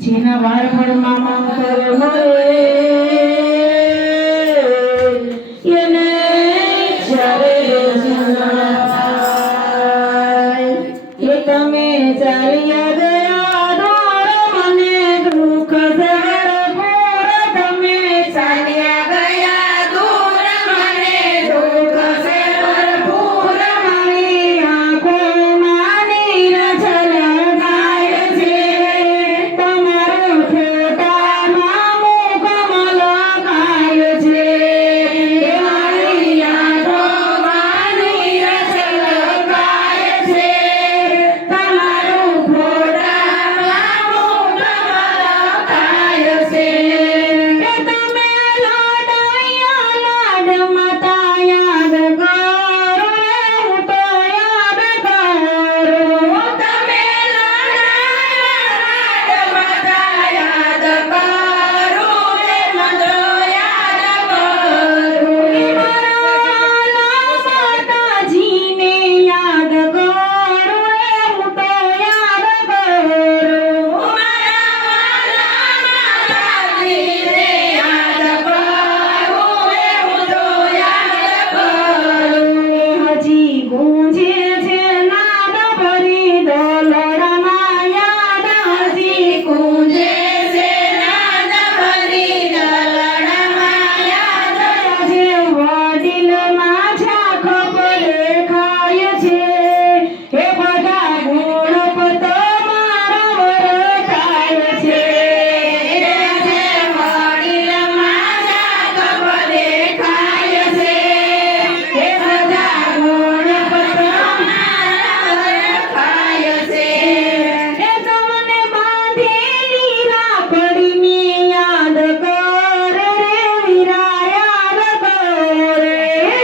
જેના વાળફળમાં મંગળ હોય એને જ્યારે જણાય એ તમે ચાલ્યા ગયા દૂર મને દુઃખ ભરપૂર તમે ચાલ્યા ગયા દૂર મને દુઃખ ભરપૂર મારી આંખોમાં નીર છલકાય છે તમારું ફોટામાં મુખ મલકાય છે મારી આંખોમાં નીર છલકાય છે તમારું ફોટામાં મુખ મલકાય છે તમે લાડૈયા લાડ માતા યાદ કરો હું તો યાદ કરું તમે લાડૈયા લાડ માતા યાદ કરો રે મજો યાદ કરું મારા માતાજીને યાદ કરું રે હું તો યાદ કરું મારા માતાજીને યાદ કરું રે હું તો યાદ કરું હજી ગુંજે છે નાદ ભરી દોલડામાં યાદ હજી ગુંજે છે નાદ ભરી દોલડામાં યાદ આજે વડીલમાં ઝાંખ દેખાય છે એ બધા ગુણ તમારા વરતાય છે આજે વડીલમાં ઝાંખ દેખાય છે એ બધા ગુણ તમારા વરતાય છે એ તમને બાંધેલી રાખડીની યાદ કર રે વીરા યાદ કર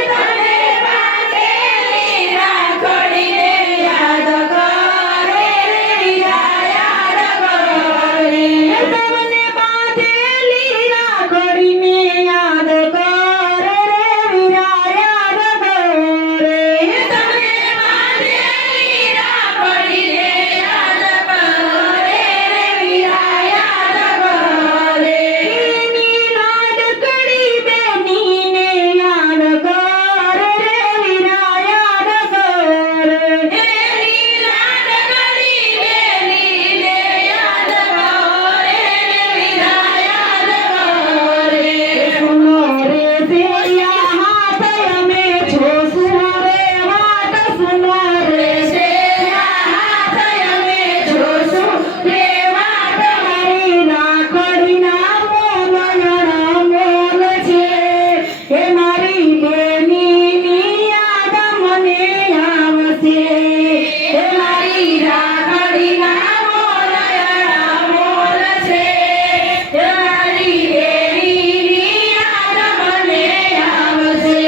તને બાંધેલી રાખડીને યાદ કર રે વીરા યાદ કર તમને બાંધેલી રાખડીને યાદ કર રે વીરા યાદ કર તને બાંધેલી રાખડીને યાદ કર રે વીરા યાદ કર એની લાડકડી બેનીને યાદ કર રે વીરા યાદ કર એની લાડકડી બેનીને યાદ કર રે વીરા યાદ કર સુનો રે સેયા હાથ અમે જોશું રે વાત સુનો રે સેયા હાથ અમે જોશું રે વાત મારી રાખડીના મોલના મોલ છે એ મારી બેનીની યાદ મને આવશે એ મારી રાખડીના મોલના મોલ છે એ મારી બેનીની યાદ મને આવશે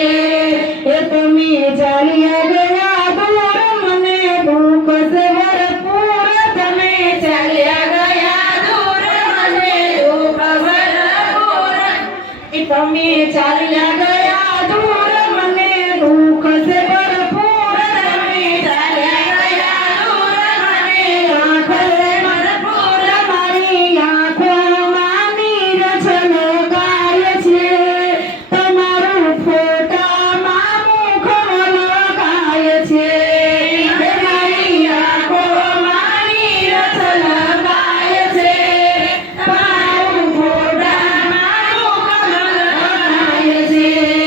એ તમે ચાલ્યા ગયા દૂર મને દુઃખ ભરપૂર તમે ચાલ્યા ગયા દૂર મને દુઃખ ભરપૂર એ તમે ચાલ્યા ગયા દૂર મને દુઃખ ભરપૂર તમે ચાલ્યા ગયા દૂર મને આંખ ભરપૂર મારી આંખોમાં નીર છલકાય છે તમારું ફોટામાં મુખ મલકાય છે મારી આંખોમાં નીર છલકાય છે તમારું ફોટામાં મુખ મલકાય છે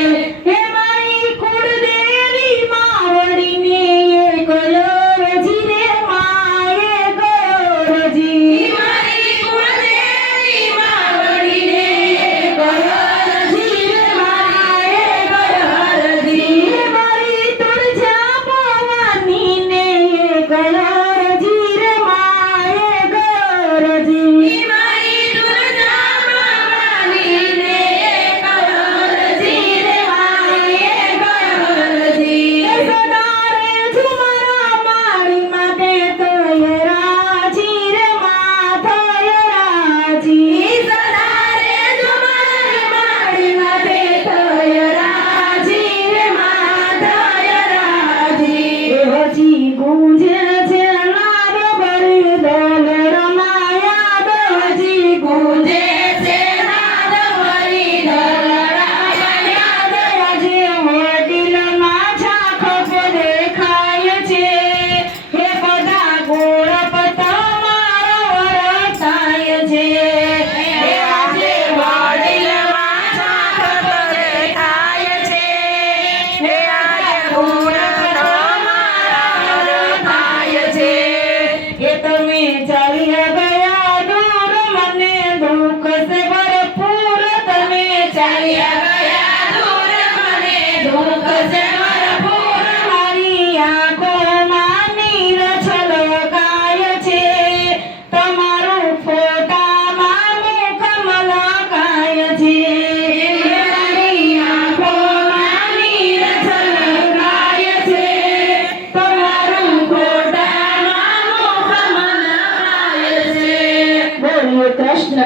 કૃષ્ણ